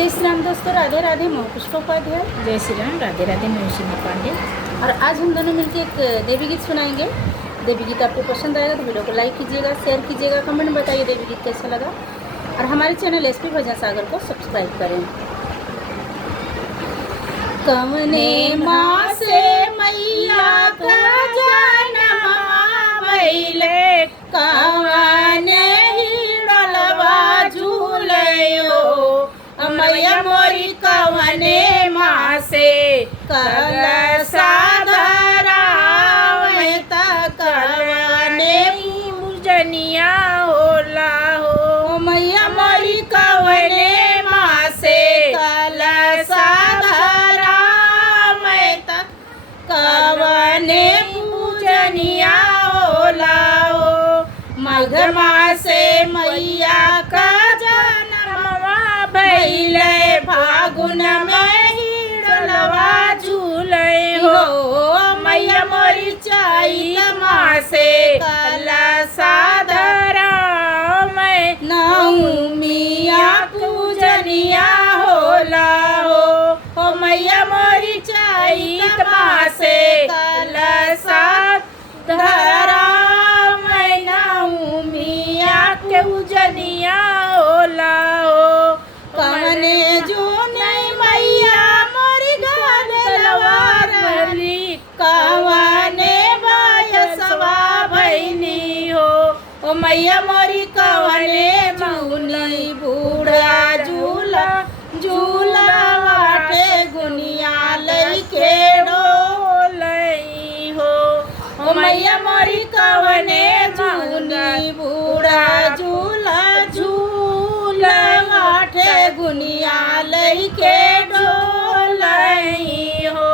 जय श्री राम दोस्तों, राधे राधे। मैं पुष्पोपाध्याय। जय श्री राम। राधे राधे। मैं सीमा पांडे। और आज हम दोनों मिलकर एक देवी गीत सुनाएंगे। देवी गीत आपको पसंद आएगा तो वीडियो को लाइक कीजिएगा, शेयर कीजिएगा, कमेंट में बताइए देवी गीत कैसा लगा। और हमारे चैनल एसपी भजन सागर को सब्सक्राइब करें। कवने माँ से मैया का जनम भइले, कवने हिड़लवा झूलयो, मैया मोरी कवने माँ से कलशा धरावे त कवने पूजनिया होला हो। मैया मोरी कवने माँ से कलशा धरावे त कवने पूजनिया होला हो। मघ मास से मैया का भइले, फागुन में हिड़लवा झूले हो, मैया मोरी चैत माँ से कलशा धरावे, नवमिया पूजनिया होला हो, मैया मोरी चैत माँ से कलशा धरावे, नवमिया पूजनिया होला हो। कवने जो नहीं मैया मोरी गलवा रहली, कवने बायसवा भइली हो, ओ मैया मोरी कवने मुनी बूढ़ा झूला झूला वाटे गुनिया लइके डोलई हो, ओ मैया मोरी कवने मुनी बूढ़ा झूला झूला वाटे गुनिया लइके डोलई हो।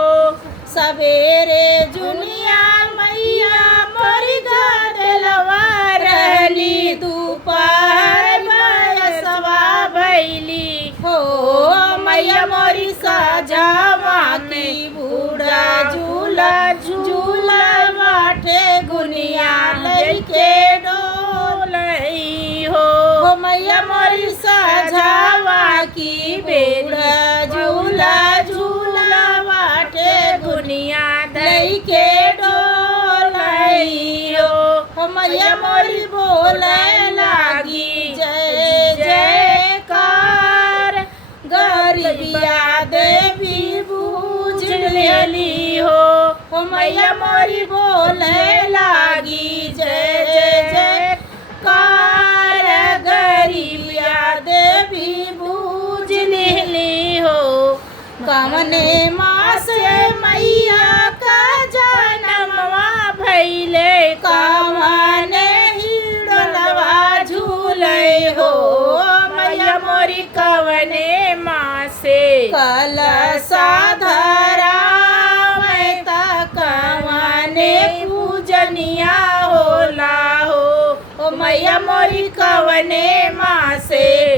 सवेरे जुनिया मैया मोरी गलवा रहली, दोपहर बायसवा भइली हो, मैया मोरी सजावा की बूढ़ा झूला झूला वाटे गुनिया लइके डोलई हो, मैया मोरी सजावा की बूढ़ा झूला झूला वाटे गुनिया लइके डोलई हो, मैया मोरी बोले लागी जय जयकार, गरीबिया देवी बूझ लेली हो, मैया मोरी बोले लागी जय जयकार, गरीबिया देवी बूझ लेली हो। कवने माँ से मैया का जनमवा भइले, कवने हिड़लवा झूले हो, मैया मोरी कवने माँ से कलशा धरावे त कवने पूजनिया होला हो, मैया मोरी कवने माँ से